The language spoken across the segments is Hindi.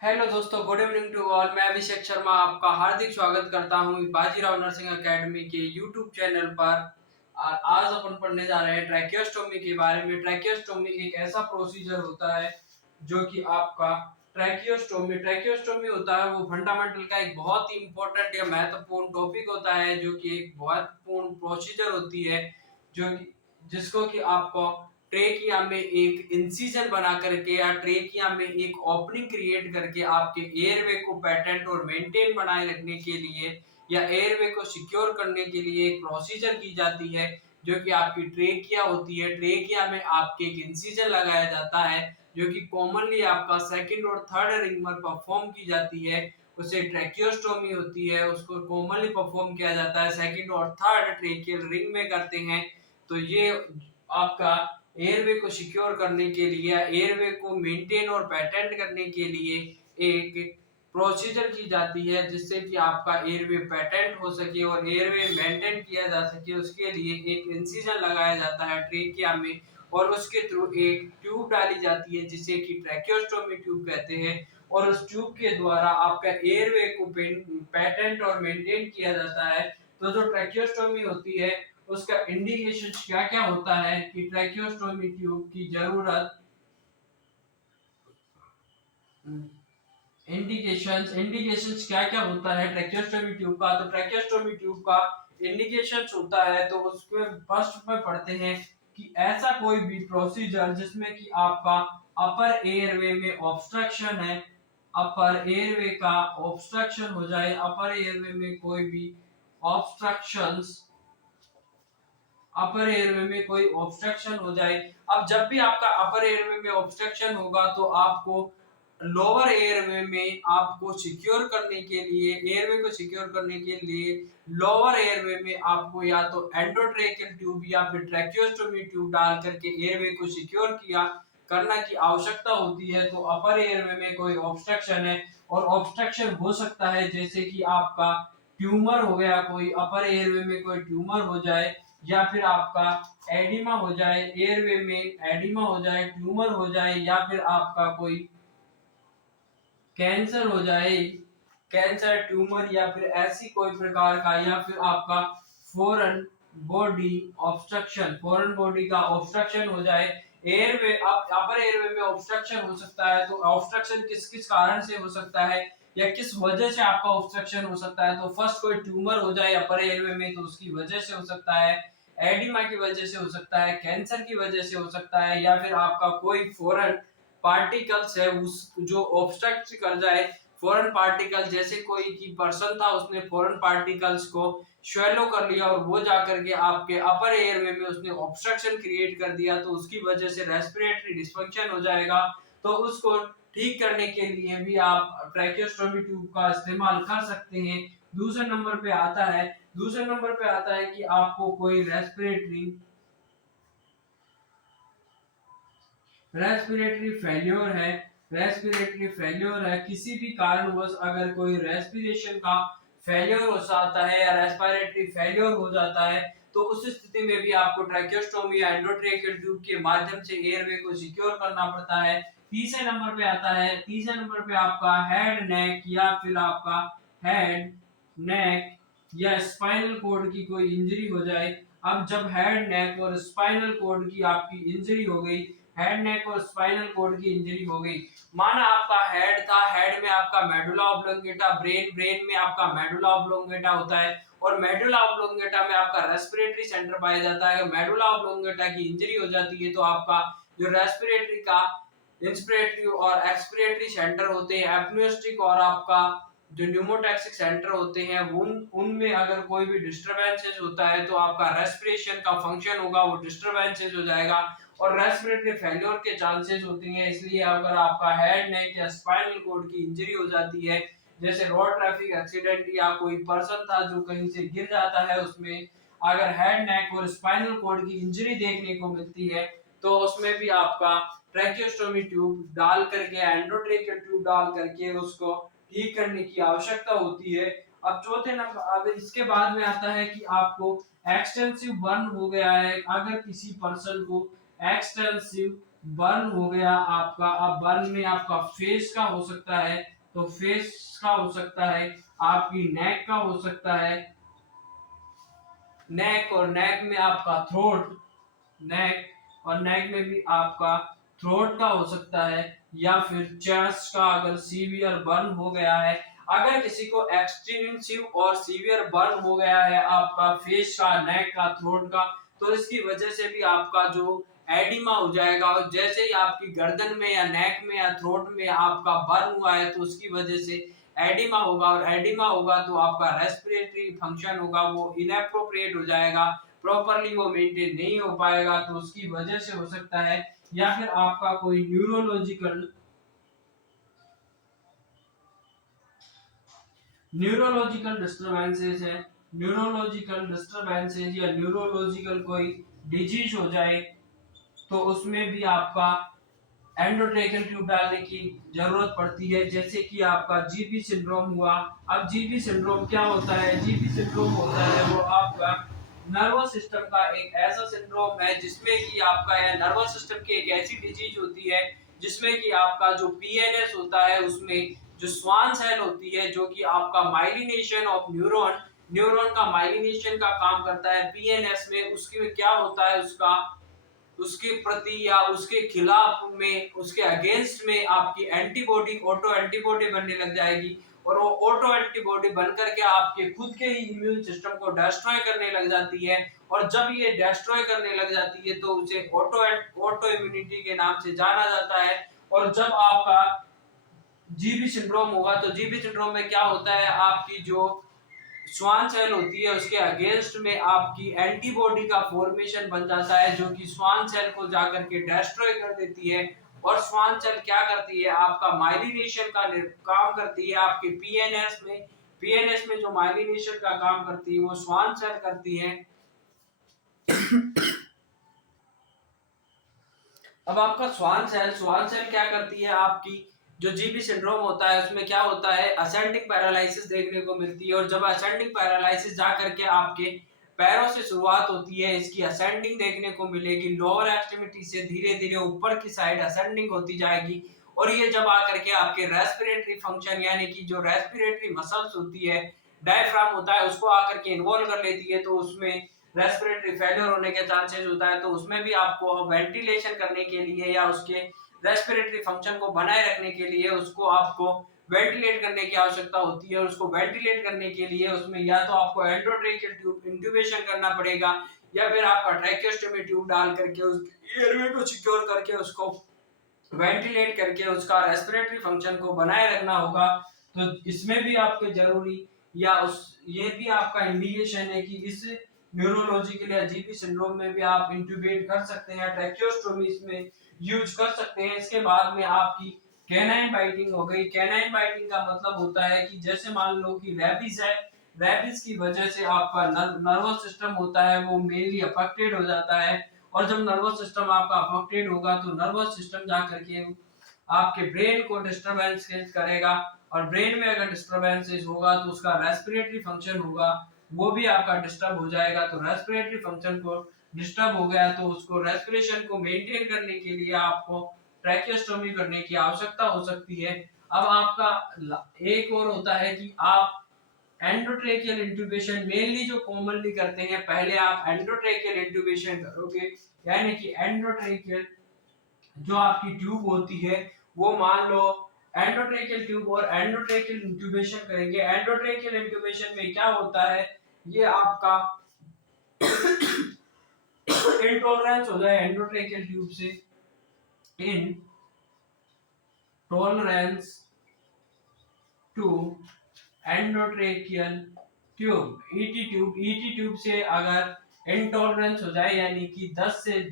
हेलो दोस्तों, गुड इवनिंग टू ऑल। मैं अभिषेक शर्मा आपका हार्दिक स्वागत करता हूं बाजीराव नर्सिंग एकेडमी के यूट्यूब चैनल पर। और आज अपन पढ़ने जा रहे हैं ट्रैकियोस्टोमी के बारे में। ट्रैकियोस्टोमी एक ऐसा प्रोसीजर होता है जो कि आपका ट्रैकियोस्टोमी होता है वो फंडामेंटल का एक बहुत ही इंपॉर्टेंट या महत्वपूर्ण टॉपिक होता है, जो कि एक महत्वपूर्ण प्रोसीजर होती है जो जिसको कि आपको ट्रेकिया में एक इंसिजन बना करके या ट्रेकिया में एक ओपनिंग क्रिएट करके आपके एयरवे को पैटेंट और मेंटेन बनाए रखने के लिए या एयरवे को सिक्योर करने के लिए एक प्रोसीजर की जाती है, जो कि आपकी ट्रेकिया होती है। ट्रेकिया में आपके एक इंसिजन लगाया जाता है जो कि कॉमनली आपका सेकंड और थर्ड रिंग में परफॉर्म की जाती है। उसे ट्रैकियोस्टोमी होती है, उसको कॉमनली परफॉर्म किया जाता है सेकंड और थर्ड ट्रेकियल रिंग में करते हैं। तो ये आपका एयरवे को सिक्योर करने के लिए, एयरवे को मेंटेन और पैटेंट करने के लिए एक प्रोसीजर की जाती है, जिससे कि आपका एयरवे पैटेंट हो सके और एयरवे मेंटेन किया जा सके। उसके लिए एक इंसिजन लगाया जाता है ट्रेकिया में और उसके थ्रू एक ट्यूब डाली जाती है जिसे कि ट्रैकियोस्टोमी ट्यूब कहते हैं। और उस ट्यूब के द्वारा आपका एयरवे को पैटेंट और मेंटेन किया जाता है। तो जो ट्रैकियोस्टोमी होती है उसका इंडिकेशन क्या क्या होता है कि ट्रैकियोस्टोमी ट्यूब की जरूरत। इंडिकेशंस क्या क्या होता है ट्रैकियोस्टोमी ट्यूब का। तो ट्रैकियोस्टोमी ट्यूब का इंडिकेशंस होता है, तो उसके फर्स्ट में पढ़ते हैं कि ऐसा कोई भी प्रोसीजर जिसमें कि आपका अपर एयरवे में ऑब्स्ट्रक्शन है, अपर एयरवे का ऑब्स्ट्रक्शन हो जाए, अपर एयरवे में कोई भी ऑब्स्ट्रक्शंस, अपर एयरवे में कोई ऑब्स्ट्रक्शन हो जाए। अब जब भी आपका अपर एयरवे में ऑब्स्ट्रक्शन होगा तो आपको लोअर एयरवे में आपको सिक्योर करने के लिए, एयरवे को सिक्योर करने के लिए लोअर एयरवे में आपको या तो एंडोट्रेकियल ट्यूब या फिर ट्रैकियोस्टोमी ट्यूब डाल करके एयरवे को सिक्योर किया करना की आवश्यकता होती है। तो अपर एयरवे में कोई ऑब्स्ट्रक्शन है, और ऑब्स्ट्रक्शन हो सकता है जैसे कि आपका ट्यूमर हो गया, कोई अपर एयरवे में कोई ट्यूमर हो जाए, या फिर आपका एडिमा हो जाए, एयरवे में एडिमा हो जाए, ट्यूमर हो जाए, या फिर आपका कोई कैंसर हो जाए, कैंसर ट्यूमर या फिर ऐसी कोई प्रकार का, या फिर आपका foreign body obstruction, foreign body का ऑब्स्ट्रक्शन हो जाए। एयरवे अपर एयरवे में ऑब्स्ट्रक्शन हो सकता है। तो ऑब्स्ट्रक्शन किस किस कारण से हो सकता है या किस वजह से आपका ऑब्स्ट्रक्शन हो सकता है। तो फर्स्ट कोई ट्यूमर हो जाए अपर एयरवे में तो उसकी वजह से हो सकता है, एडिमा की वजह से हो सकता है, कैंसर की वजह से हो सकता है, या फिर आपका कोई फॉरेन पार्टिकल्स है उस जो ऑब्स्ट्रक्ट कर जाए। फॉरेन पार्टिकल जैसे कोई की पर्सन था, उसने फॉरेन पार्टिकल्स को स्वेलो कर लिया और वो जाकर के आपके अपर एयरवे में उसने ऑब्स्ट्रक्शन क्रिएट कर दिया, तो उसकी वजह से रेस्पिरेटरी डिसफंक्शन हो जाएगा। तो उसको ठीक करने के लिए भी आप ट्रैकियोस्टोमी ट्यूब का इस्तेमाल कर सकते हैं। दूसरे नंबर पे आता है कि आपको कोई रेस्पिरेटरी फेल्योर है, किसी भी कारणवश अगर कोई रेस्पिरेशन का फेल्योर हो जाता है या रेस्पिरेटरी फेल्योर हो जाता है, तो उस स्थिति में भी आपको ट्रैकियोस्टोमी या एंडोट्रेकियल ट्यूब के माध्यम से एयरवे को सिक्योर करना पड़ता है। तीसरे नंबर पे आपका हेड नेक या फिर आपका हेड नेक या स्पाइनल कॉर्ड की कोई इंजरी हो जाए। अब जब हेड नेक और स्पाइनल कॉर्ड की आपकी इंजरी हो गई, हेड नेक और स्पाइनल कॉर्ड की इंजरी हो गई, माना आपका हेड था, हेड में आपका मेडुला ऑब्लोंगेटा, ब्रेन में आपका मेडुला ऑब्लोंगेटा होता है, और मेडुला ऑब्लोंगेटा में आपका रेस्पिरेटरी सेंटर पाया जाता है। अगर मेडुला ऑब्लोंगेटा की इंजरी हो जाती है तो आपका जो रेस्पिरेटरी का इंस्पिरेटरी और एक्सपिरेटरी सेंटर होते हैं, एपनियोस्टिक और आपका जो न्यूमोटैक्सिक सेंटर होते हैं, उनमें अगर कोई भी डिस्टरबेंसेस होता है तो आपका रेस्पिरेशन का फंक्शन होगा वो डिस्टरबेंसेस हो जाएगा और रेस्पिरेटरी फेल्योर के चांसेस होते हैं। इसलिए अगर आपका हेड नेक या स्पाइनल कॉर्ड की इंजरी हो जाती है, जैसे रोड ट्रैफिक एक्सीडेंट या कोई पर्सन था जो कहीं से गिर जाता है, उसमें अगर हेड नेक और स्पाइनल कॉर्ड की इंजरी देखने को मिलती है तो उसमें भी आपका ट्रैकियोस्टोमी ट्यूब डाल करके, एंडोट्रेकियल ट्यूब डाल करके उसको ठीक करने की आवश्यकता होती है। अब चौथे नंबर, अब इसके बाद में आता है कि आपको एक्सटेंसिव बर्न हो गया है। अगर किसी पर्सन को एक्सटेंसिव बर्न हो गया आपका। अब बर्न में आपका फेस का हो सकता है, तो फेस का हो सकता है, आपकी नेक का हो सकता है, नेक, और नेक में आपका थ्रोट, नेक और नेक में भी आपका थ्रोट का हो सकता है, या फिर चेस्ट का अगर सीवियर बर्न हो गया है। अगर किसी को एक्सटेंसिव और सीवियर बर्न हो गया है आपका फेस का, नेक का, थ्रोट का, तो इसकी वजह से भी आपका जो एडिमा हो जाएगा। और जैसे ही आपकी गर्दन में या नेक में या थ्रोट में आपका बर्न हुआ है तो उसकी वजह से एडिमा होगा, और एडिमा होगा तो आपका रेस्पिरेटरी फंक्शन होगा वो इनएप्रोप्रिएट हो जाएगा, प्रॉपरली वो मेंटेन नहीं हो पाएगा, तो उसकी वजह से हो सकता है। या फिर आपका कोई न्यूरोलॉजिकल डिस्टरबेंसेस है, न्यूरोलॉजिकल डिस्टरबेंसेस या न्यूरोलॉजिकल कोई डिजीज हो जाए, तो उसमें भी आपका एंडोट्रेकियल ट्यूब डालने की जरूरत पड़ती है। जैसे कि आपका जीपी सिंड्रोम हुआ। अब जीपी सिंड्रोम क्या होता है? जीपी सिंड्रोम होता है वो आपका नर्वस सिस्टम का एक ऐसा सिंड्रोम है जिसमें कि आपका यह नर्वस सिस्टम की एक ऐसी डिजीज होती है जिसमें कि आपका जो पीएनएस होता है उसमें जो स्वान सेल होती है, जो कि आपका माइलिनेशन ऑफ न्यूरॉन, न्यूरॉन का माइलिनेशन का काम करता है पीएनएस में, उसके क्या होता है, उसका उसके प्रति या उसके खिलाफ में, उसके अगेंस्ट में आपकी एंटीबॉडी, ऑटो एंटीबॉडी बनने लग जाएगी, और वो ऑटो एंटीबॉडी बन करके आपके खुद के ही इम्यून सिस्टम को डिस्ट्रॉय करने लग जाती है। और जब ये डिस्ट्रॉय करने लग जाती है तो उसे ऑटो इम्यूनिटी के नाम से जाना जाता है। और जब आपका जीबी सिंड्रोम होगा तो जीबी सिंड्रोम में क्या होता है, आपकी जो स्वान सेल होती है उसके अगेंस्ट में आपकी एंटीबॉडी का फॉर्मेशन बन जाता है, जो कि स्वान सेल को जाकर के डिस्ट्रॉय कर देती है। और स्वान सेल क्या करती है, आपका माइलिनेशन का काम करती है आपके पीएनएस में। पीएनएस में जो माइलिनेशन का काम करती है वो स्वान सेल करती है। अब आपका स्वान सेल क्या करती है, आपकी जो जीबी सिंड्रोम होता है उसमें क्या होता है, असेंडिंग पैरालिसिस देखने को मिलती है। और जब असेंडिंग पैरालिसिस जा करके आपके पैरों से शुरुआत होती है, इसकी असेंडिंग देखने को मिलेगी, लोअर एक्सट्रीमिटी से धीरे धीरे ऊपर की साइड असेंडिंग होती जाएगी। और ये जब आकर के आपके रेस्पिरेटरी फंक्शन यानी कि जो रेस्पिरेटरी मसल्स होती है, डायफ्राम होता है, उसको आकर के इन्वॉल्व कर लेती है, तो उसमें रेस्पिरेटरी फेलियर होने के चांसेस होता है। तो उसमें भी आपको वेंटिलेशन करने के लिए या उसके रेस्पिरेटरी फंक्शन को बनाए रखने के लिए उसको आपको वेंटिलेट करने की आवश्यकता होती है। और उसको वेंटिलेट करने के लिए उसमें या तो आपको एंडोट्रेकियल ट्यूब इंट्यूबेशन करना पड़ेगा, या फिर आपका ट्रैकियोस्टोमी ट्यूब डाल करके उस एयरवे को सिक्योर करके उसको वेंटिलेट करके उसका रेस्पिरेटरी फंक्शन को बनाए रखना होगा। तो इसमें भी आपके जरूरी या उस ये भी आपका इंडिकेशन है कि इस न्यूरोलॉजिकल या जीपी सिंड्रोम में भी आप इंट्यूबेट कर सकते हैं, ट्रैकियोस्टोमी इसमें यूज कर सकते हैं। इसके बाद में आपकी कैनाइन बाइटिंग हो गई। कैनाइन बाइटिंग का मतलब होता है कि जैसे मान लो कि रेबीज है, रेबीज की वजह से आपका नर्वस सिस्टम होता है वो मेनली अफेक्टेड हो जाता है। और जब नर्वस सिस्टम आपका अफेक्टेड होगा तो नर्वस सिस्टम जा करके आपके ब्रेन को डिस्टरबेंस करेगा, और ब्रेन में अगर डिस्टरबेंसेस होगा तो उसका रेस्पिरेटरी फंक्शन होगा वो भी आपका डिस्टर्ब हो जाएगा। तो रेस्पिरेटरी फंक्शन को डिस्टर्ब हो गया तो उसको रेस्पिरेशन को मेंटेन करने के लिए आपको ट्रैकियोस्टोमी करने की आवश्यकता हो सकती है। अब आपका एक और होता है कि आप एंडोट्रेकियल इंट्यूबेशन मेनली जो कॉमनली करते हैं, पहले आप एंडोट्रेकियल इंट्यूबेशन करोगे, यानी कि एंडोट्रेकियल जो आपकी ट्यूब होती है वो मान लो एंडोट्रेकियल ट्यूब और एंडोट्रेकियल इंट्यूबेशन करेंगे। एंडोट्रेकियल इंट्यूबेशन में क्या होता है, ये आपका इंटॉलरेंस हो जाए एंडोट्रेकियल ट्यूब से, intolerance to endotracheal tube, ET tube से अगर इंटॉलरेंस हो जाए यानी कि 10 से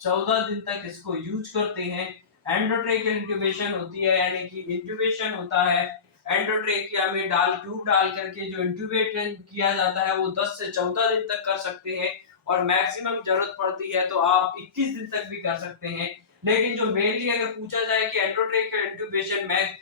14 दिन तक इसको यूज करते हैं। एंडोट्रेकियल इंट्यूबेशन होती है यानी कि इंट्यूबेशन होता है एंडोट्रेकिया में ट्यूब डाल करके जो इंट्यूबेशन किया जाता है वो 10 से 14 दिन तक कर सकते हैं, और मैक्सिमम जरूरत पड़ती है तो आप 21 दिन तक भी कर सकते हैं। लेकिन जो मेनली अगर पूछा जाए कि एंडोट्रेकियल इंट्यूबेशन में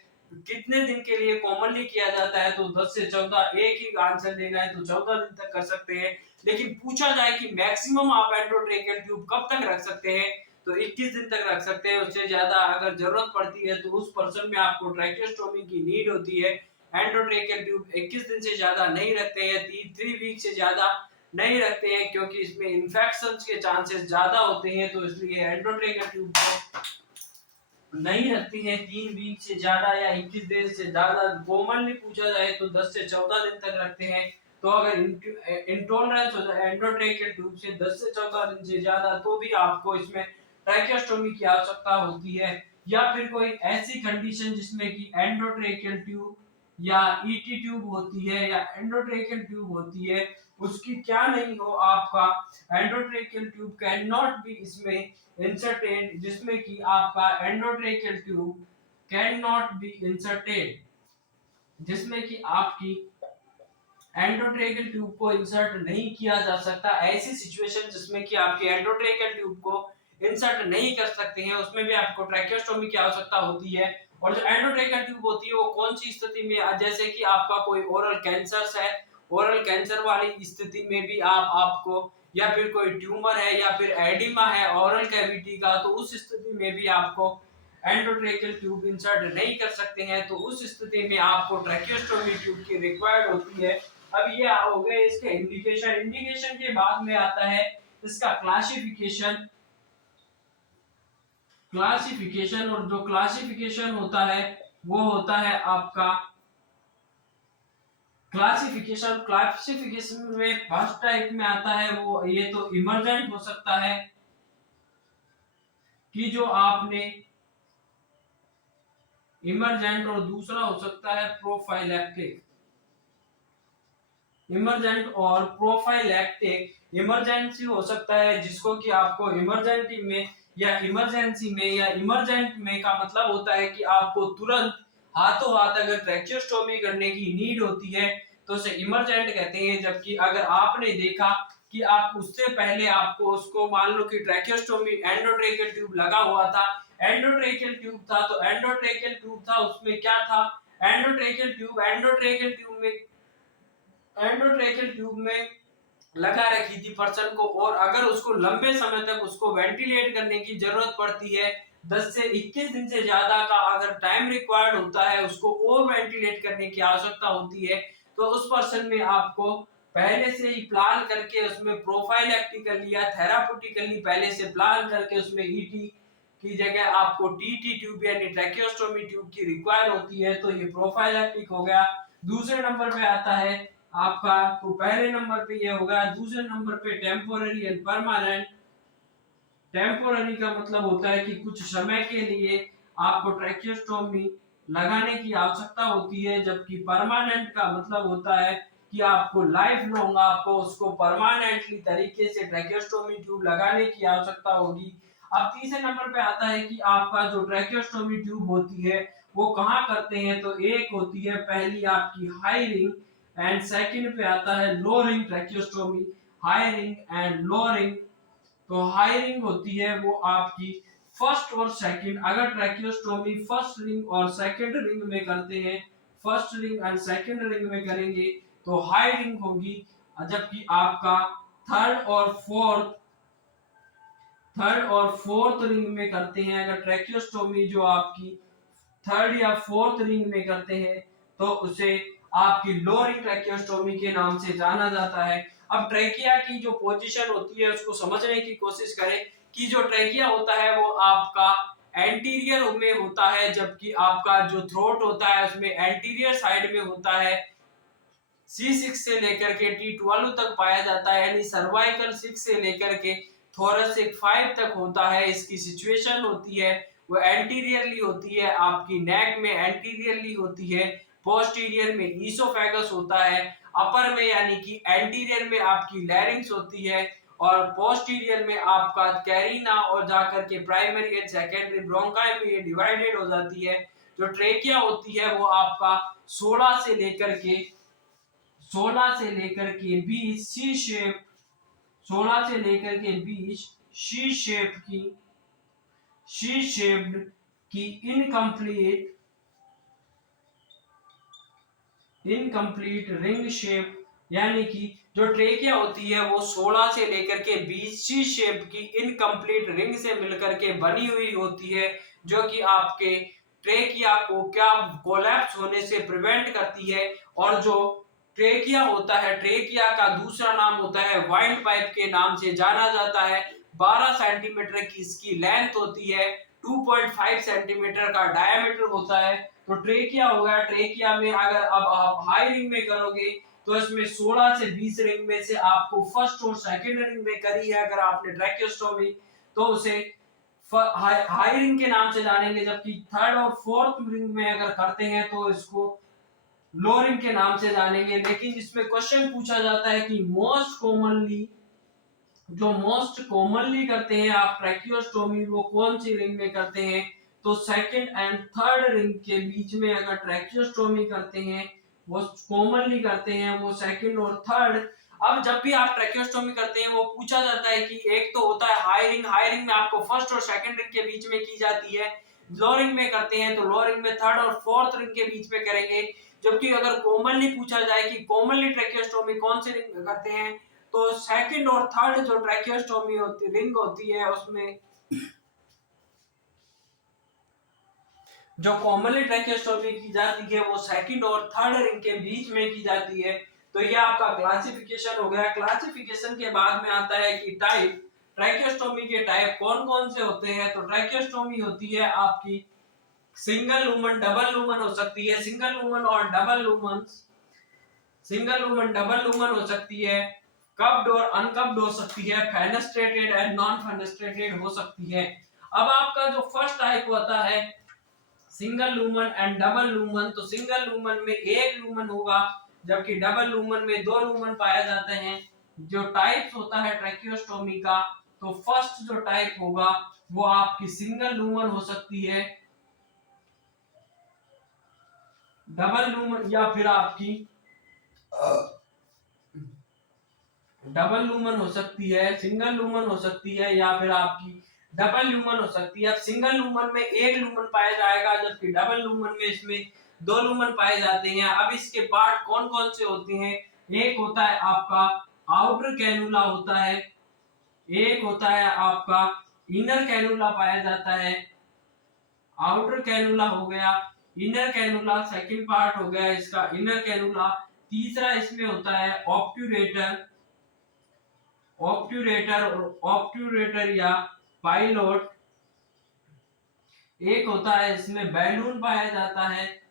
कितने दिन के लिए कॉमनली किया जाता है तो 10 से 14, एक ही आंसर देना है तो 14 दिन तक कर सकते हैं। लेकिन पूछा जाए कि मैक्सिमम आप एंडोट्रेकियल ट्यूब कब तक रख सकते हैं तो 21 दिन तक रख सकते हैं। उससे ज्यादा अगर जरूरत पड़ती है तो उस पर्सन में आपको ट्रैकियोस्टोमी की नीड होती है। एंडोट्रेकियल ट्यूब 21 दिन से ज्यादा नहीं रखते हैं, 3 वीक से ज्यादा नहीं रखते हैं, क्योंकि इसमें इन्फेक्शन के चांसेस ज्यादा होते हैं, तो इसलिए एंडोट्रेकियल ट्यूब को नहीं रखती है 3 वीक से ज्यादा या 21 दिन से ज्यादा। कॉमनली पूछा जाए तो 10 से 14 दिन तक रखते हैं। तो अगर इंटॉलरेंस हो जाए एंडोट्रेकियल ट्यूब से 10 से 14 दिन से ज्यादा, तो भी आपको इसमें ट्रैकियोस्टोमी की आवश्यकता होती है। या फिर कोई ऐसी कंडीशन जिसमें कि एंडोट्रेकियल ट्यूब या ईटी ट्यूब होती है या एंडोट्रेकियल ट्यूब होती है, उसकी क्या नहीं हो, आपका endotracheal tube can not be इसमें इंसर्टेड, जिसमें कि आपका endotracheal tube can not be inserted, जिसमें कि आपकी एंडोट्रेकियल ट्यूब को इंसर्ट नहीं किया जा सकता। ऐसी सिचुएशन जिसमें कि आपकी एंडोट्रेकियल ट्यूब को इंसर्ट नहीं कर सकते हैं, उसमें भी आपको ट्रैकियोस्टोमी की आवश्यकता होती है। और जो एंडोट्रेकियल ट्यूब होती है वो कौन सी स्थिति में, जैसे कि आपका कोई ओरल कैंसर है, ओरल कैंसर वाली स्थिति में भी आपको, या फिर कोई ट्यूमर है या फिर एडिमा है ओरल कैविटी का, तो उस स्थिति में भी आपको एंडोट्रेकियल ट्यूब इंसर्ट नहीं कर सकते हैं। तो उस स्थिति में आपको ट्रैकियोस्टोमी ट्यूब की रिक्वायर्ड होती है। अब ये हो गए इसके इंडिकेशन। इंडिकेशन के बाद में आता है इसका क्लासिफिकेशन। क्लासिफिकेशन, और जो क्लासिफिकेशन होता है वो होता है आपका क्लासिफिकेशन। क्लासिफिकेशन में फर्स्ट टाइप में आता है वो, ये तो इमरजेंट हो सकता है कि जो आपने इमरजेंट, और दूसरा हो सकता है प्रोफाइलैक्टिक। इमरजेंट और प्रोफाइलैक्टिक। इमरजेंसी हो सकता है जिसको कि आपको इमरजेंसी में या इमरजेंसी में या इमरजेंट में का मतलब होता है कि आपको तुरंत हाथों हाथ अगर ट्रैकियोस्टोमी करने की नीड होती है तो उसे इमरजेंट कहते हैं। जबकि अगर आपने देखा कि आप उससे पहले आपको उसको मान लो कि ट्रैकियोस्टोमी एंडोट्रेकियल ट्यूब लगा हुआ था, एंडोट्रेकियल ट्यूब था, तो एंडोट्रेकियल ट्यूब था उसमें क्या था, एंडोट्रेकियल ट्यूब में एंडोट्रेकियल ट्यूब में लगा रखी थी पर्सन को, और अगर उसको लंबे समय तक उसको वेंटिलेट करने की जरूरत पड़ती है, 10 से 21 दिन से ज्यादा का अगर टाइम रिक्वायर्ड होता है, उसको और वेंटिलेट करने की आवश्यकता होती है, तो उस पर्सन में आपको पहले से ही प्लान करके उसमें प्रोफाइलैक्टिकली या थेराप्यूटिकली पहले से प्लान करके उसमें ईटी की जगह आपको टीटी ट्यूब यानी ट्रैकियोस्टोमी ट्यूब की रिक्वायर होती है। तो ये प्रोफाइलैक्टिक हो गया। दूसरे नंबर पे आता है आपका, तो पहले नंबर पे ये होगा। दूसरे नंबर पे टेम्पोररी एंड परमानेंट। टेम्पोररी का मतलब होता है कि कुछ समय के लिए आपको ट्रैकियोस्टोमी लगाने की आवश्यकता होती है, जबकि परमानेंट का मतलब होता है कि आपको लाइफ लॉन्ग आपको उसको परमानेंटली तरीके से ट्रैकियोस्टोमी ट्यूब लगाने की आवश्यकता होगी। अब तीसरे नंबर पे आता है कि आपका जो ट्रैकियोस्टोमी ट्यूब होती है वो कहाँ करते हैं, तो एक होती है पहली आपकी हाई रिंग, एंड सेकंड पे आता है low ring tracheostomy. High ring and low ring. तो हाई रिंग होती है वो आपकी फर्स्ट और सेकंड, अगर ट्रैकियोस्टोमी फर्स्ट रिंग और सेकंड रिंग में करते हैं, first ring and second ring में करेंगे तो हाई रिंग होगी। जबकि आपका थर्ड और फोर्थ रिंग में करते हैं, अगर ट्रैकियोस्टोमी जो आपकी थर्ड या फोर्थ रिंग में करते हैं तो उसे आपकी लो रिंग ट्रैकियोस्टोमी के नाम से जाना जाता है। अब ट्रैकिया की जो पोजीशन होती है उसको समझने की कोशिश करें कि जो ट्रैकिया होता है वो आपका एंटीरियर में होता है, जबकि आपका जो थ्रोट होता है उसमें एंटीरियर साइड में होता है। C6 से लेकर के T12 तक पाया जाता है, यानी सर्वाइकल 6 से लेकर के थोरेसिक 5 तक होता है। इसकी सिचुएशन होती है वो एंटीरियरली होती है, आपकी नेक में एंटीरियरली होती है, पोस्टीरियर में ईसोफेगस होता है, अपर में यानी कि एंटीरियर में आपकी लैरिंक्स होती है, और पोस्टीरियर में आपका कैरिना और जाकर के प्राइमरी एंड सेकेंडरी ब्रोंकाई में ये डिवाइडेड हो जाती है। जो ट्रेकिया होती है वो आपका 16 से लेकर के 20 सी शेप, 16 से लेकर के 20 सी शेप की सी शेप्ड की इनकम्प्लीट रिंग शेप यानी कि जो ट्रेकिया होती है वो 16 से लेकर के 20 सी शेप की इनकम्प्लीट रिंग से मिलकर के बनी हुई होती है, जो कि आपके ट्रेकिया को क्या कोलैप्स होने से प्रिवेंट करती है। और जो ट्रेकिया होता है, ट्रेकिया का दूसरा नाम होता है वाइल्ड पाइप के नाम से जाना जाता है। 12 सेंटीमीटर की इसकी लेंथ होती है, 2.5 सेंटीमीटर का डायमीटर होता है। तो ट्रेकिया हो गया। ट्रेकिया में अगर अब आप हाई रिंग में करोगे तो इसमें 16 से 20 रिंग में से आपको फर्स्ट और सेकंड रिंग में करी है अगर आपने ट्रैकियोस्टोमी, तो उसे हाई रिंग के नाम से जानेंगे। जबकि थर्ड और फोर्थ रिंग में अगर करते हैं तो इसको लो रिंग के नाम से जानेंगे। लेकिन इसमें क्वेश्चन पूछा जाता है कि मोस्ट कॉमनली करते हैं आप ट्रैकियोस्टोमी वो कौन सी रिंग में करते हैं, तो सेकंड एंड थर्ड रिंग के बीच में अगर ट्रैकियोस्टोमी करते हैं, वो कॉमनली करते हैं वो सेकंड और थर्ड। अब जब भी आप ट्रैकियोस्टोमी करते हैं वो पूछा जाता है कि एक तो होता है हाई रिंग में आपको फर्स्ट और सेकंड रिंग के बीच में की जाती है। लो रिंग में करते हैं तो लो रिंग में थर्ड और फोर्थ रिंग के बीच में करेंगे। जबकि अगर कॉमनली पूछा जाए कि कॉमनली ट्रैकियोस्टोमी कौन सी रिंग में करते हैं, तो सेकंड और थर्ड जो ट्रैकियोस्टोमी होती रिंग होती है उसमें जो कॉमनली ट्रैकियोस्टोमी की जाती है वो सेकंड और थर्ड रिंग के बीच में की जाती है। तो ये आपका क्लासिफिकेशन हो गया। क्लासिफिकेशन के बाद में आता है कि टाइप, ट्रैकियोस्टोमी के टाइप कौन कौन से होते हैं। तो ट्रैकियोस्टोमी होती है आपकी सिंगल लूमन, डबल लूमन हो सकती है, सिंगल लूमन और double lumen, single lumen double lumen हो सकती है, कप्ड और अनकप्ड हो सकती है, फेनेस्ट्रेटेड एंड नॉन फेनेस्ट्रेटेड हो सकती है। अब आपका जो फर्स्ट टाइप होता है single lumen and double lumen, तो सिंगल लूमन में एक लूमन होगा, जबकि डबल लूमन में दो लूमन पाए जाते हैं। जो टाइप्स होता है ट्रैकियोस्टोमी का, तो फर्स्ट जो टाइप होगा वो आपकी सिंगल लूमन हो सकती है, डबल लूमन या फिर आपकी डबल लूमन हो सकती है, सिंगल लूमन हो सकती है, या फिर आपकी डबल लूमन हो सकती है। अब सिंगल लूमन में एक लूमन पाया जाएगा, जबकि डबल लूमन में इसमें दो लूमन पाए जाते हैं। अब इसके पार्ट कौन कौन से होते हैं, एक होता है आपका आउटर कैनुला होता है, एक होता है आपका इनर कैनुला पाया जाता है। आउटर कैनुला हो गया, इनर कैनुला सेकंड पार्ट हो गया इसका इनर कैनुला। तीसरा इसमें होता है ऑब्ट्यूरेटर, ऑब्ट्यूरेटर या पाइलोट। एक होता है इसमें बैलून पाया जाता है,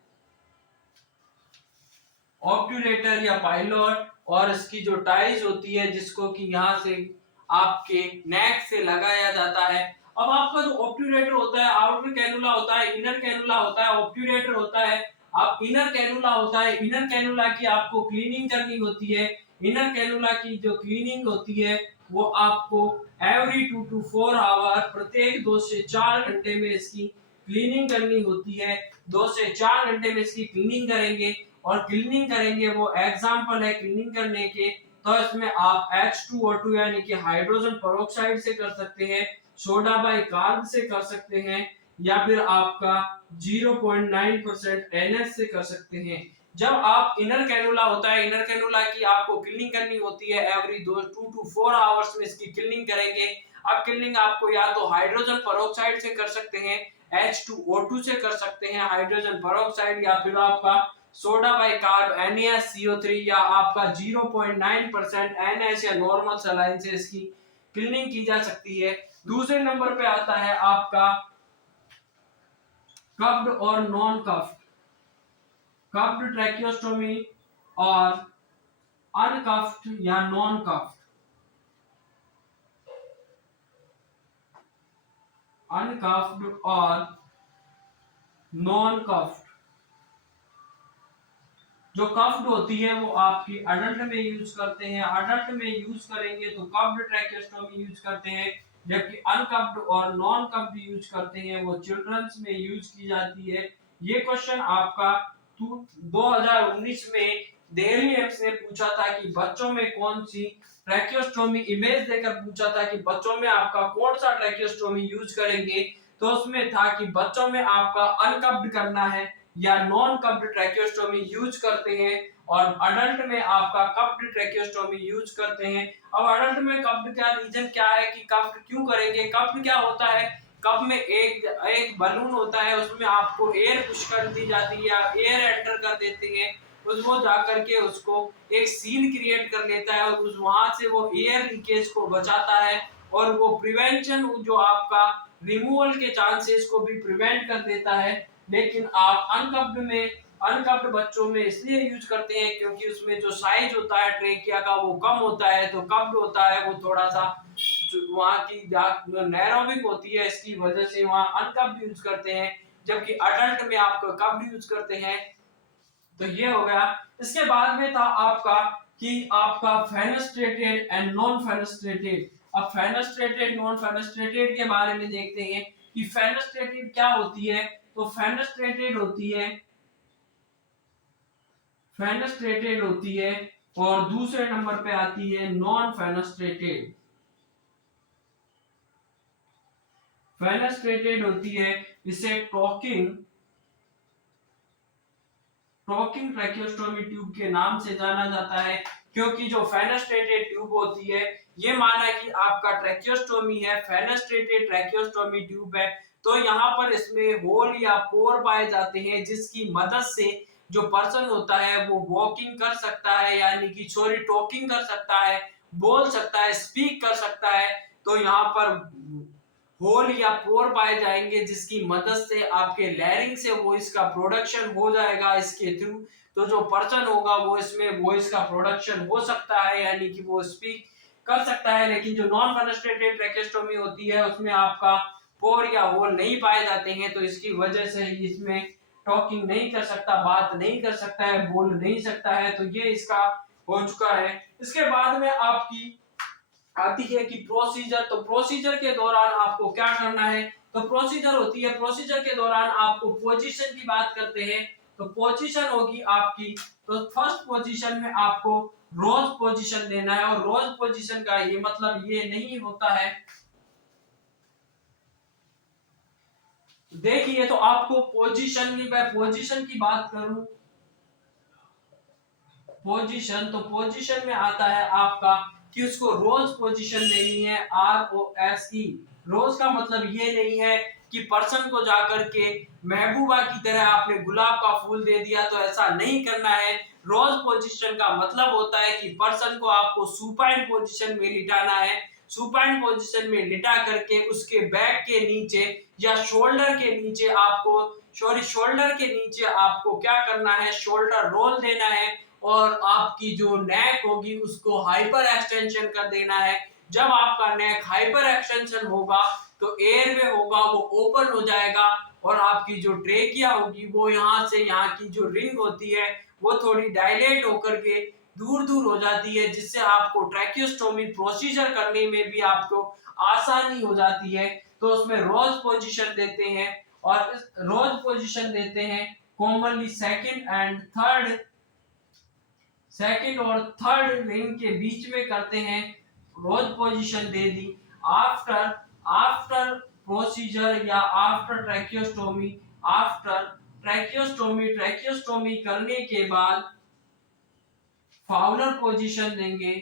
ऑब्ट्यूरेटर या पाइलोट। और इसकी जो टाइज होती है जिसको कि यहाँ से आपके नेक से लगाया जाता है। अब आपका जो ऑब्ट्यूरेटर होता है, आउटर कैनुला होता है, इनर कैनुला होता है, ऑब्ट्यूरेटर होता है। अब इनर कैनुला होता है, इनर कैनुला की आपको क्लीनिंग करनी होती है। इनर कैनुला की जो क्लीनिंग होती है वो आपको एवरी 2 to 4 आवर, प्रत्येक 2 से 4 घंटे में इसकी क्लीनिंग करनी होती है। 2 से 4 घंटे में इसकी क्लीनिंग करेंगे। और क्लीनिंग करेंगे वो एग्जाम्पल है क्लीनिंग करने के, तो इसमें आप H2O2 यानी कि हाइड्रोजन पेरोक्साइड से कर सकते हैं, सोडा बाइकार्ब से कर सकते हैं, या फिर आपका 0.9% NH से कर सकते हैं। जब आप इनर कैनुला होता है, इनर कैनुला की आपको क्लीनिंग करनी होती है, एवरी 2 to 4 आवर्स में इसकी क्लीनिंग करेंगे। अब क्लीनिंग आपको या तो हाइड्रोजन पेरोक्साइड से कर सकते हैं, H2O2 से कर सकते हैं हाइड्रोजन पेरोक्साइड, या फिर आपका सोडा बाइकार्ब NaCO3 या आपका 0.9% NH या नॉर्मल सलाइन से इसकी क्लीनिंग की जा सकती है। दूसरे नंबर पे आता है आपका कप्ड और नॉन कफ्ड, कफ्ड ट्रैकियोस्टोमी और अनकफ्ड या नॉन कफ्ड। अनकफ्ड और नॉन कफ्ड। जो कफ्ड होती है वो आपकी अडल्ट में यूज करते हैं, अडल्ट में यूज करेंगे तो कफ्ड ट्रैकियोस्टोमी यूज करते हैं। जबकि अनकफ्ड और नॉन कफ्ड यूज करते हैं वो चिल्ड्रंस में यूज की जाती है। ये क्वेश्चन आपका 2019 में दिल्ली एम्स ने पूछा था कि बच्चों में कौन सी ट्रैकियोस्टोमी, इमेज देकर पूछा था कि बच्चों में आपका कौन सा ट्रैकियोस्टोमी यूज करेंगे, तो उसमें था कि बच्चों में आपका अनकफ्ड करना है, या नॉन कप्ड ट्रैकियोस्टोमी यूज करते हैं, और अडल्ट में आपका कप्ड ट्रैकियोस्टोमी यूज करते हैं। अब अडल्ट में कप्ड का रीजन क्या है कि कप्ड क्यों करेंगे? कप्ड क्या होता है? कप में एक एक बलून होता है, उसमें आपको एयर पुश कर दी जाती है या एयर एंटर कर देती है, उसको जाकर के उसको एक सील क्रिएट कर लेता है और उस वहां से वो एयर लीकेज को बचाता है, और वो प्रिवेंशन जो आपका रिमूवल के चांसेस को भी प्रिवेंट कर देता है। लेकिन आप अनकप्ड बच्चों में इसलिए यूज करते हैं क्योंकि उसमें जो साइज होता है ट्रेकिया का वो कम होता है, तो कप्ड होता है वो थोड़ा सा वहाँ की नैरोबिक होती है, इसकी वजह से वहाँ अनकप्ड यूज करते हैं, जबकि अडल्ट में आप कप्ड यूज करते हैं। तो ये हो गया। इसके बाद में था आपका कि आपका फेनस्ट्रेटेड एंड नॉन फेनस्ट्रेटेड। अब फेनस्ट्रेटेड नॉन फेनस्ट्रेटेड के बारे में देखते हैं कि फेनस्ट्रेटेड क्या होती है। तो फेनस्ट्रेटेड होती है और दूसरे नंबर पे आती है नॉन फेनस्ट्रेटेड। फेनस्ट्रेटेड होती है, इसे टॉकिंग ट्रैकियोस्टोमी ट्यूब के नाम से जाना जाता है, क्योंकि जो फेनस्ट्रेटेड ट्यूब होती है, ये माना कि आपका ट्रैकियोस्टोमी है, फेनस्ट्रेटेड ट्रैकियोस्टोमी ट्यूब है, तो यहाँ पर इसमें होल या पोर पाए जाते हैं, जिसकी मदद से जो पर्सन होता है वो वॉकिंग कर सकता है, यानी कि सॉरी टॉकिंग कर सकता है, बोल सकता है, स्पीक कर सकता है। तो यहाँ पर होल या पोर पाए जाएंगे, जिसकी मदद से आपके लैरिंग से वॉइस का प्रोडक्शन हो जाएगा इसके थ्रू। तो जो पर्सन होगा वो इसमें वॉइस का प्रोडक्शन हो सकता है, यानी कि वो स्पीक कर सकता है। लेकिन जो नॉन फेनेस्ट्रेटेड ट्रैकियोस्टोमी होती है उसमें आपका पोर या होल नहीं पाए जाते हैं, तो इसकी वजह से इसमें टॉकिंग नहीं कर सकता, बात नहीं कर सकता है, बोल नहीं सकता है। तो ये इसका हो चुका है। इसके बाद में आपकी आती है कि प्रोसीजर। तो प्रोसीजर के दौरान आपको क्या करना है? तो प्रोसीजर होती है, प्रोसीजर के दौरान आपको पोजीशन की बात करते हैं। तो पोजीशन होगी आपकी, तो फर्स्ट पोजीशन में आपको रोज पोजीशन देना है, और रोज पोजीशन का ये मतलब ये नहीं होता है, देखिए तो आपको पोजीशन की बात करूं, पोजीशन, तो पोजीशन में आता है आपका कि उसको रोज पोजीशन देनी है, ROSE। रोज का मतलब ये नहीं है कि पर्सन को जाकर के महबूबा की तरह आपने गुलाब का फूल दे दिया, तो ऐसा नहीं करना है। रोज पोजीशन का मतलब होता है कि पर्सन को आपको सुपाइन पोजीशन में लिटाना है। सुपाइन पोजीशन में लिटा करके उसके बैक के नीचे या शोल्डर के नीचे शोल्डर के नीचे आपको क्या करना है? शोल्डर रोल देना है, और आपकी जो नेक होगी उसको हाइपर एक्सटेंशन कर देना है। जब आपका नेक हाइपर एक्सटेंशन होगा तो एयरवे होगा वो ओपन हो जाएगा, और आपकी जो ट्रेकिया होगी वो यहाँ से यहाँ की जो रिंग होती है वो थोड़ी डायलेट होकर के दूर दूर हो जाती है, जिससे आपको ट्रैकियोस्टोमी प्रोसीजर करने में भी आपको आसानी हो जाती है। तो उसमें रोज पोजीशन देते हैं, और इस रोज पोजीशन देते हैं कॉमनली सेकंड और थर्ड रिंग के बीच में करते हैं। रोज पोजीशन दे दी। आफ्टर आफ्टर प्रोसीजर या आफ्टर ट्रैकियोस्टोमी करने के बाद फाउलर पोजीशन देंगे।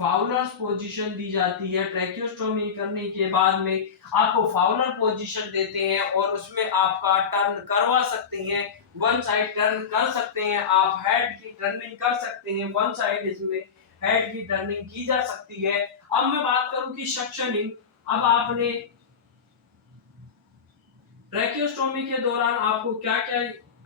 फाउलर पोजीशन दी जाती है ट्रैकियोस्टोमी करने के बाद में, आपको फाउलर पोजीशन देते हैं, और उसमें आपका टर्न करवा सकते हैं, वन साइड टर्न कर सकते हैं, आप हेड की टर्निंग कर सकते हैं, वन साइड इसमें हेड की टर्निंग की जा सकती है। अब मैं बात करूं कि सक्शनिंग। अब आपने ट्रैकियोस्टोमी के दौरान आपको क्या क्या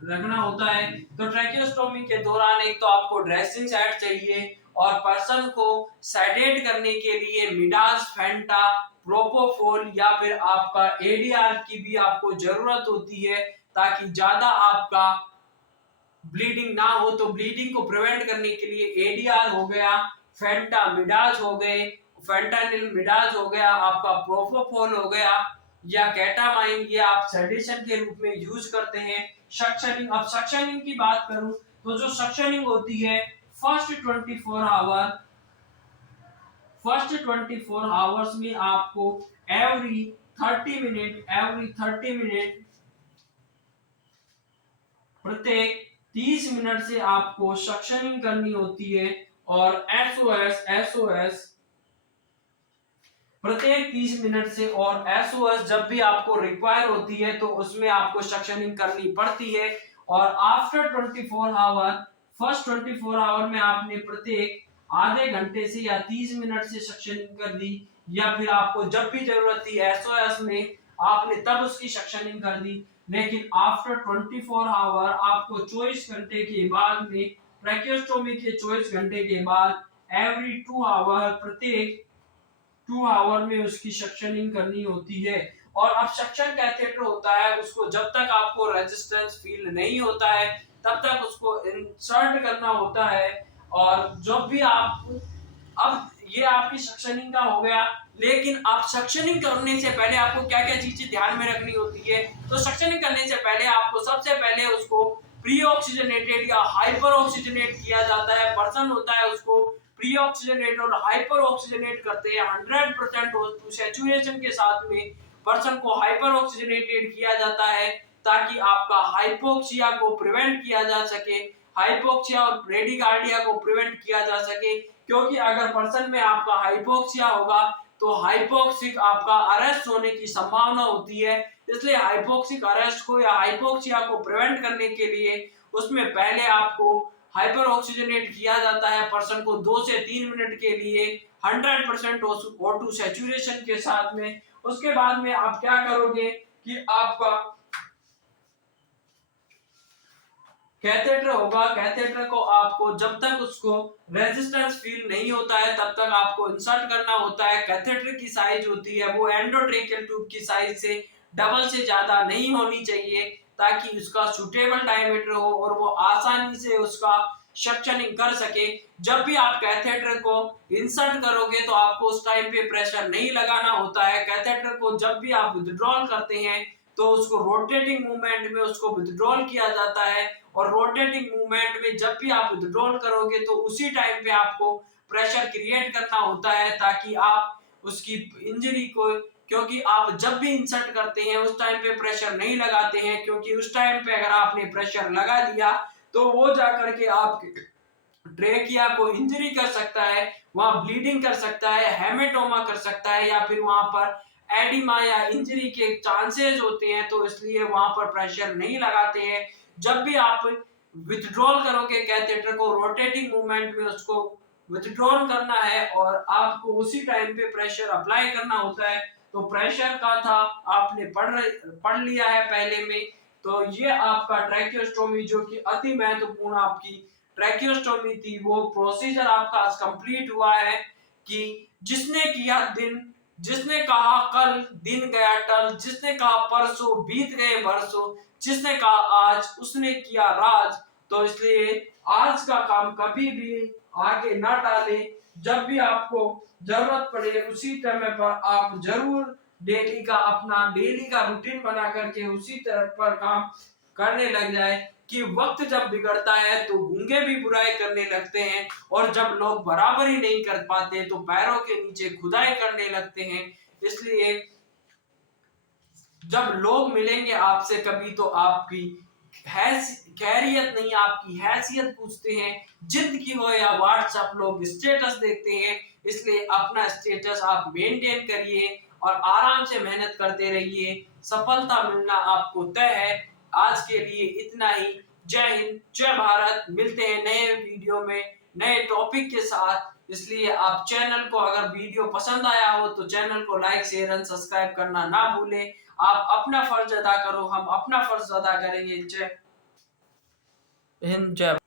रखना होता है? तो ट्रैकियोस्टोमी के दौरान एक तो आपको ड्रेसिंग सेट चाहिए, और पर्सन को सेडेट करने के लिए मिडास, फेंटा, प्रोपोफोल या फिर आपका एडीआर की भी आपको जरूरत होती है, ताकि ज्यादा आपका ब्लीडिंग ना हो। तो ब्लीडिंग को प्रिवेंट करने के लिए एडीआर हो गया, फेंटा मिडाज हो गए, फेंटानिल मिडाज हो गया, आपका प्रोपोफोल हो गया, या केटामाइन, ये आप सेडेशन के रूप में यूज करते हैं। सक्शनिंग, अब सक्शनिंग की बात करूं तो जो सक्शनिंग होती है फर्स्ट 24 आवर्स में आपको एवरी 30 मिनट प्रत्येक 30 मिनट से आपको सक्शनिंग करनी होती है। और एसओएस प्रत्येक 30 मिनट से, और एसओएस जब भी आपको रिक्वायर होती है तो उसमें आपको सक्शनिंग करनी पड़ती है। और आफ्टर 24 आवर, फर्स्ट 24 आवर में आपने प्रत्येक आधे घंटे से या 30 मिनट से सक्शनिंग कर दी, या फिर आपको जब भी जरूरत थी एसओएस में आपने तब उसकी सक्शनिंग कर दी। लेकिन आफ्टर 24 आवर आपको 24 घंटे के बाद में, ट्रैकियोस्टोमी के 24 घंटे के बाद एवरी 2 आवर, प्रत्येक 2 आवर में उसकी सक्शनिंग करनी होती है। और अब सक्शन कैथेटर होता है, उसको जब तक आपको रेजिस्टेंस फील नहीं होता है तब तक उसको इंसर्ट करना होता है। और जब भी आप, अब ये आपकी सक्शनिंग का हो गया। लेकिन आप सक्शनिंग करने से पहले आपको क्या क्या चीजें ध्यान में रखनी होती है, तो सक्शनिंग करने से पहले आपको सबसे पहले उसको प्री ऑक्सीजनेटेड या हाइपर ऑक्सीजनेट किया जाता है। पर्सन होता है उसको प्री ऑक्सीजनेट और हाइपर ऑक्सीजनेट करते हैं 100% सैचुरेशन के साथ में पर्सन को हाइपर ऑक्सीजनेटेड किया जाता है, ताकि आपका हाइपोक्सिया को प्रिवेंट किया जा सके, हाइपोक्सिया और ब्रेडिकार्डिया को प्रिवेंट किया जा सके। क्योंकि अगर पर्सन में आपका हाइपोक्सिया होगा तो हाइपोक्सिक आपका अरेस्ट होने की संभावना होती है। इसलिए हाइपोक्सिक अरेस्ट को या हाइपोक्सिया को प्रिवेंट करने के लिए उसमें पहले आपको हाइपर ऑक्सीजनेट किया जाता है पर्सन को 2 से 3 मिनट के लिए 100% O2 सैचुरेशन के साथ में। उसके बाद में आप क्या करोगे कि आपका कैथेटर होगा, कैथेटर को आपको जब तक उसको रेजिस्टेंस फील नहीं होता है तब तक आपको इंसर्ट करना होता है। कैथेटर की साइज होती है वो एंडोट्रेकियल ट्यूब की साइज से डबल से ज्यादा नहीं होनी चाहिए, ताकि उसका सुटेबल डायमीटर हो और वो आसानी से उसका सक्शनिंग कर सके। जब भी आप कैथेटर को इंसर्ट करोगे तो आपको उस टाइम पे प्रेशर नहीं लगाना होता है। कैथेटर को जब भी आप विथड्रॉल करते हैं तो उसको रोटेटिंग मूवमेंट में उसको विथड्रॉल किया जाता है। और रोटेटिंग मूवमेंट में जब भी आप विथड्रॉल करोगे तो उसी टाइम पे आपको प्रेशर क्रिएट करना होता है, ताकि आप उसकी इंजरी को, क्योंकि आप जब भी इंसर्ट करते हैं उस टाइम पे प्रेशर नहीं लगाते हैं, क्योंकि उस टाइम पे अगर आपने प्रेशर लगा दिया तो वो जाकर के आपके ट्रेकिया को इंजरी कर सकता है, वहां ब्लीडिंग कर सकता है, हेमेटोमा कर सकता है, या फिर वहां पर एडिमा या इंजरी के चांसेस होते हैं। तो इसलिए वहां पर प्रेशर नहीं लगाते हैं। जब भी आप विथड्रॉल करोगे कैथेटर को रोटेटिंग मूवमेंट में उसको विथड्रॉल करना है और आपको उसी टाइम पे प्रेशर अप्लाई करना होता है। तो प्रेशर का था आपने पढ़ लिया है पहले में। तो ये आपका ट्रैकियोस्टोमी जो कि अति महत्वपूर्ण आपकी ट्रैकियोस्टोमी थी, वो प्रोसीजर आपका आज कंप्लीट हुआ है। कि जिसने किया दिन, जिसने कहा कल दिन गया टल, जिसने कहा परसों बीत गए बरसों, जिसने कहा आज उसने किया राज। तो इसलिए आज का काम कभी भी आगे ना टाले। जब भी आपको जरूरत पड़े उसी समय पर आप जरूर डेली का अपना डेली का रूटीन बना करके उसी तरह पर काम करने लग जाए। कि वक्त जब बिगड़ता है तो गूंगे भी बुराई करने लगते हैं, और जब लोग बराबर ही नहीं कर पाते तो पैरों के नीचे खुदाई करने लगते हैं। इसलिए जब लोग मिलेंगे आपसे कभी तो आपकी खैरियत नहीं आपकी हैसियत पूछते हैं। जिद की हो या व्हाट्सएप लोग स्टेटस देखते हैं। इसलिए अपना स्टेटस आप मेंटेन करिए और आराम से मेहनत करते रहिए, सफलता मिलना आपको तय है। आज के लिए इतना ही। जय हिंद, जय भारत। मिलते हैं नए वीडियो में नए टॉपिक के साथ। इसलिए आप चैनल को, अगर वीडियो पसंद आया हो तो चैनल को लाइक शेयर एंड सब्सक्राइब करना ना भूलें। आप अपना फर्ज अदा करो, हम अपना फर्ज अदा करेंगे। जय हिंद, जय